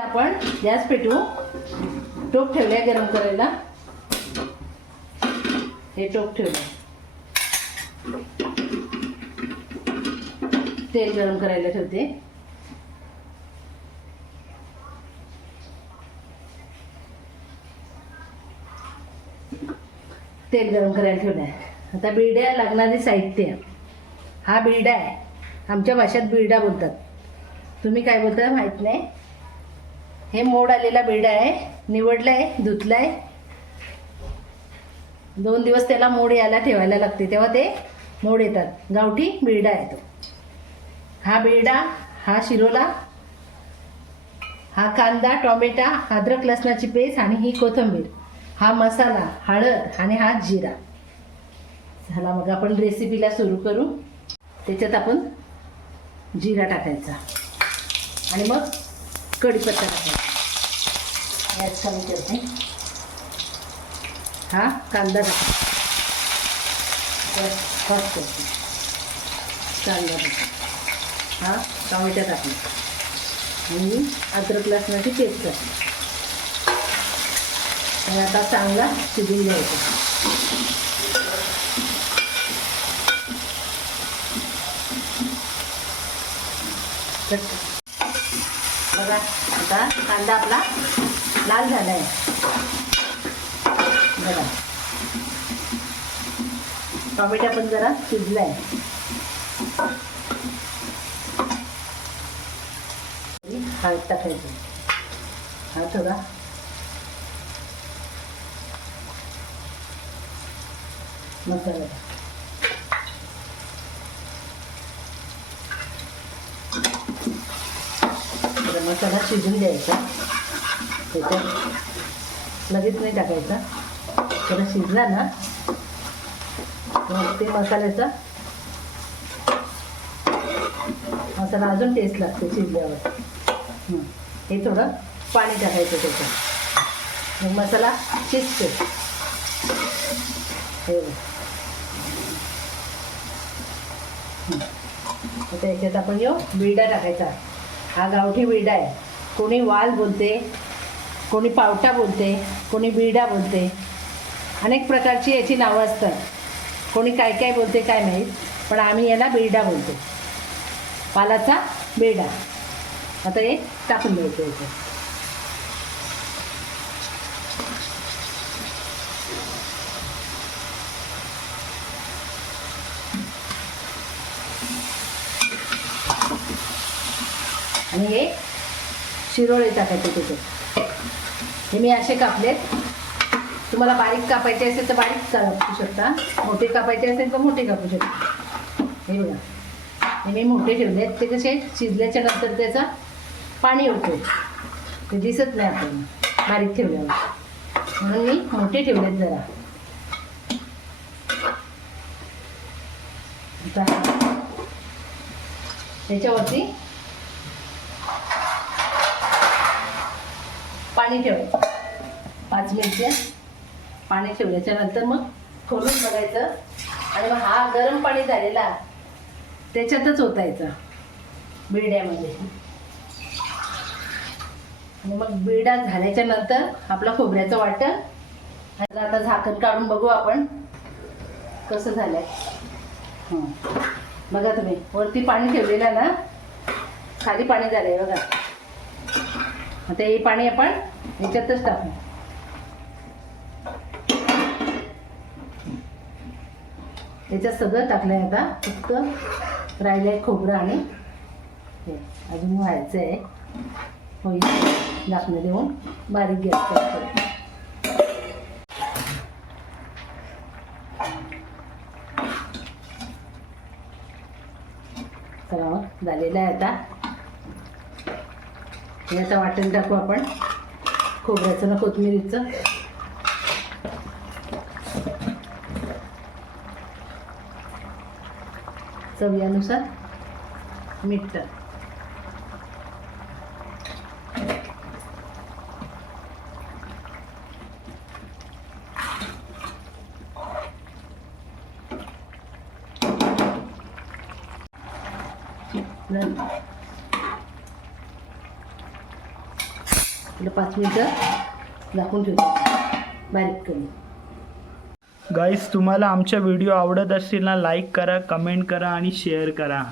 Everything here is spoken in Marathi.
आपण गॅस पेटवू. टोप ठेवले गरम करायला. हे टोप ठेवलं तेल गरम करायला ठेवते. तेल गरम करायला ठेवलं आहे आता बिरड्या लागणारे साहित्य. हा बिरडा आहे. आमच्या भाषेत बिरडा बोलतात. तुम्ही काय बोलता माहीत नाही. हे मोड आलेला बिरडा आहे निवडला आहे धुतला आहे दोन दिवस त्याला मोड यायला ठेवायला लागते तेव्हा ते मोड येतात. गावठी बिरडा आहे तो. हा बिरडा हा शिरोला हा कांदा टोमॅटा अद्रक लसणाची पेस्ट आणि ही कोथिंबीर. हा मसाला हळद आणि हा जिरा. झाला मग आपण रेसिपीला सुरू करू. त्याच्यात आपण जिरा टाकायचा. आणि मग कढीपत्ता टाकायचा गॅस कमी करते हा कांदा टाकायचा गॅस करते कांदा टाकायचा हा टॉमॅटो टाकला आणि अद्रक लसणाची पेस्ट टाकली आणि आता चांगला शिजून घ्यायचा. कट. बघा. आता कांदा आपला लाल झाला आहे बघा. टॉमॅटो पण जरा शिजला आहे हळद टाकायची. हा थोडा मसाला. जरा मसाला शिजून द्यायचा. त्याच्यात लगेच नाही टाकायचा. थोडा शिजला ना मग ते मसाल्याचा मसाला अजून टेस्ट लागते शिजल्यावर. हे. थोडं पाणी टाकायचं त्याच्यात. मग मसाला शिजते. हे बघ. आता याच्यात आपण यो बिरडा टाकायचा. हा गावठी विडा आहे. कोणी वाल बोलते कोणी पावटा बोलते कोणी बिरडा बोलते. अनेक प्रकारची याची नावं असतात. कोणी काय काय बोलते काय माहीत पण आम्ही याला बिरडा बोलतो. पालाचा बिरडा आता हे टाकून द्यायचं याच्यात आणि हे शिरोळे टाकायचे त्याच्यात हे मी असे कापलेत. तुम्हाला बारीक कापायचे असेल तर बारीक कापू शकता. मोठे कापायचे असेल तर मोठे कापू शकता. हे बघा. हे मी मोठे आहेत ते कसे शिजल्याच्या नंतर त्याचं पाणी होतो ते दिसत नाही आपण बारीक ठेवल्यावर. म्हणून मी मोठे ठेवलेत जरा. त्याच्यावरती पाणी ठेवायचं पाच मिनटं. पाणी ठेवल्याच्या नंतर मग खोलून बघायचं. आणि मग हा गरम पाणी झालेला त्याच्यातच ओतायचा. बिरड्यामध्ये आणि मग बिरडा झाल्याच्यानंतर आपला खोबऱ्याचं वाटण. आता झाकण काढून बघू आपण कसं झालंय. बघा तुम्ही वरती पाणी ठेवलेलं ना खाली पाणी झालंय बघा. आता हे पाणी आपण याच्यातच टाकू. याच्यात सगळं टाकलंय आता फक्त राहिलंय खोबरं आणि हे अजून व्हायचं आहे होईल. झाकणं देऊन बारीक गॅस करतो चला मग झालेलं आहे आता. हे आता वाटण टाकू आपण. खोबऱ्याचं ना कोथिंबिरीचं. चवीनुसार मीठ. टाक तिला पाच मिनटं झाकून ठेवतो बारीक करून गाईस तुम्हाला आमच्या व्हिडिओ आवडत असतील ना लाईक करा कमेंट करा आणि शेअर करा.